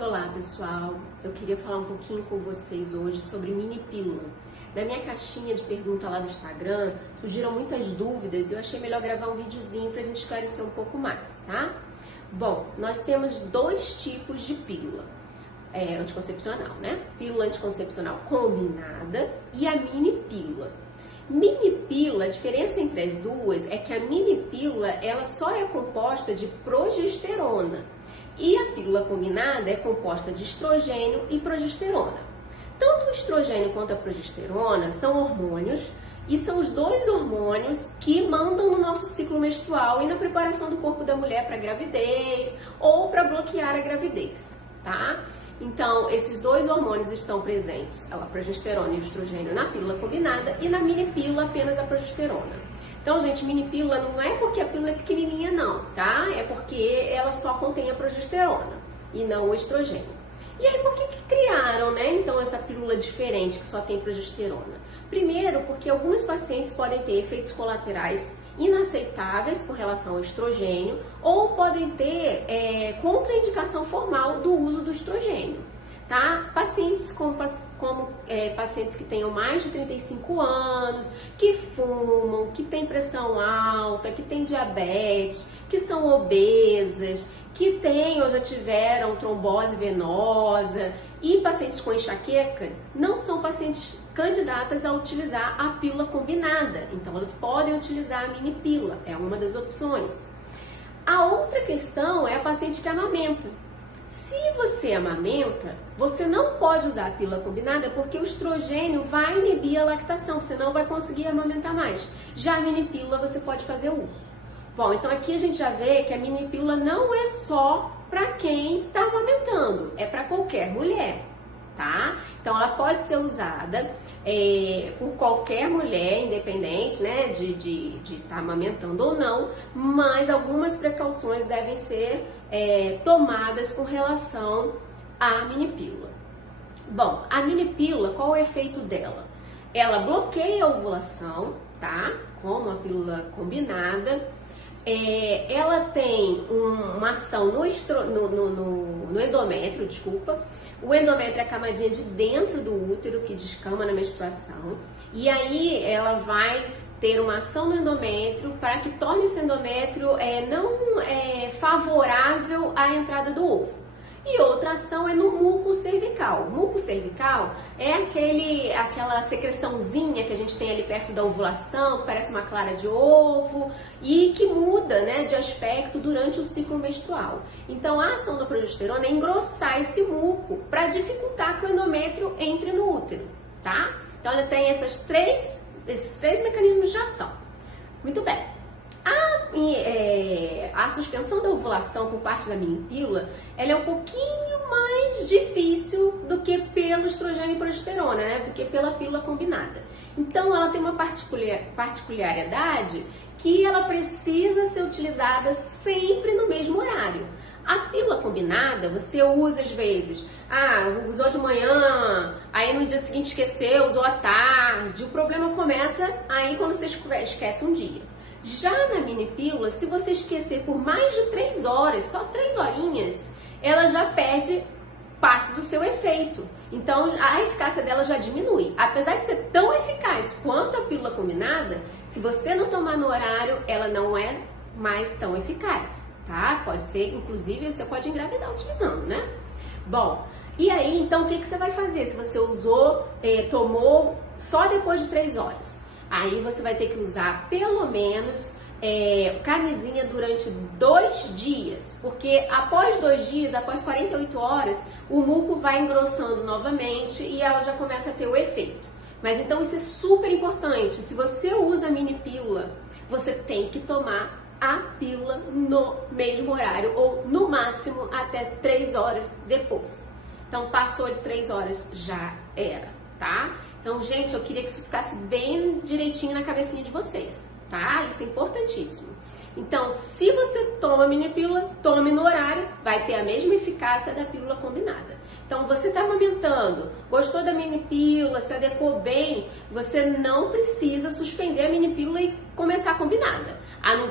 Olá pessoal, eu queria falar um pouquinho com vocês hoje sobre mini pílula. Na minha caixinha de pergunta lá do Instagram surgiram muitas dúvidas e eu achei melhor gravar um videozinho pra gente esclarecer um pouco mais, tá? Bom, nós temos dois tipos de pílula anticoncepcional, né? Pílula anticoncepcional combinada e a mini pílula. Mini pílula, a diferença entre as duas é que a mini pílula ela só é composta de progesterona e a pílula combinada é composta de estrogênio e progesterona. Tanto o estrogênio quanto a progesterona são hormônios e são os dois hormônios que mandam no nosso ciclo menstrual e na preparação do corpo da mulher para a gravidez ou para bloquear a gravidez, tá? Então, esses dois hormônios estão presentes, a progesterona e o estrogênio na pílula combinada e na mini pílula apenas a progesterona. Então, gente, mini pílula não é porque a pílula é pequenininha não, tá? É porque ela só contém a progesterona e não o estrogênio. E aí, por que criaram, né, então, essa pílula diferente que só tem progesterona? Primeiro, porque alguns pacientes podem ter efeitos colaterais inaceitáveis com relação ao estrogênio ou podem ter contraindicação formal do uso do estrogênio, tá? Pacientes como pacientes que tenham mais de 35 anos, que fumam, que têm pressão alta, que têm diabetes, que são obesas, que têm ou já tiveram trombose venosa e pacientes com enxaqueca não são pacientes candidatas a utilizar a pílula combinada. Então, elas podem utilizar a mini pílula, é uma das opções. A outra questão é a paciente que amamenta. Se você amamenta, você não pode usar a pílula combinada porque o estrogênio vai inibir a lactação, você não vai conseguir amamentar mais. Já a mini pílula você pode fazer uso. Bom, então aqui a gente já vê que a mini pílula não é só para quem está amamentando, é para qualquer mulher, tá? Então ela pode ser usada por qualquer mulher, independente, né, de estar amamentando ou não, mas algumas precauções devem ser tomadas com relação à mini pílula. Bom, a mini pílula, qual é o efeito dela? Ela bloqueia a ovulação, tá? Como a pílula combinada. Ela tem uma ação no endométrio, desculpa. O endométrio é a camadinha de dentro do útero que descama na menstruação. E aí ela vai ter uma ação no endométrio para que torne esse endométrio não favorável à entrada do ovo. E outra ação é no muco cervical. O muco cervical é aquela secreçãozinha que a gente tem ali perto da ovulação, que parece uma clara de ovo e que muda, né, de aspecto durante o ciclo menstrual. Então a ação da progesterona é engrossar esse muco para dificultar que o endométrio entre no útero, tá? Então ela tem esses três mecanismos de ação. Muito bem. A suspensão da ovulação por parte da mini pílula, ela é um pouquinho mais difícil do que pelo estrogênio e progesterona, né? Do que pela pílula combinada. Então ela tem uma particularidade que ela precisa ser utilizada sempre no mesmo horário. A pílula combinada, você usa às vezes, usou de manhã, aí no dia seguinte esqueceu, usou à tarde. O problema começa aí quando você esquece um dia. Já na mini pílula, se você esquecer por mais de 3 horas, só 3 horinhas, ela já perde parte do seu efeito. Então a eficácia dela já diminui. Apesar de ser tão eficaz quanto a pílula combinada, se você não tomar no horário, ela não é mais tão eficaz, tá? Pode ser, inclusive, você pode engravidar utilizando, né? Bom, e aí, então, o que você vai fazer se você tomou só depois de 3 horas? Aí você vai ter que usar pelo menos camisinha durante 2 dias, porque após 2 dias, após 48 horas, o muco vai engrossando novamente e ela já começa a ter o efeito. Mas então isso é super importante, se você usa a mini pílula, você tem que tomar a pílula no mesmo horário ou no máximo até 3 horas depois. Então passou de 3 horas, já era, tá? Então, gente, eu queria que isso ficasse bem direitinho na cabecinha de vocês, tá? Isso é importantíssimo. Então, se você toma a mini pílula, tome no horário, vai ter a mesma eficácia da pílula combinada. Então, você está amamentando, gostou da mini pílula, se adequou bem, você não precisa suspender a mini pílula e começar a combinada. A não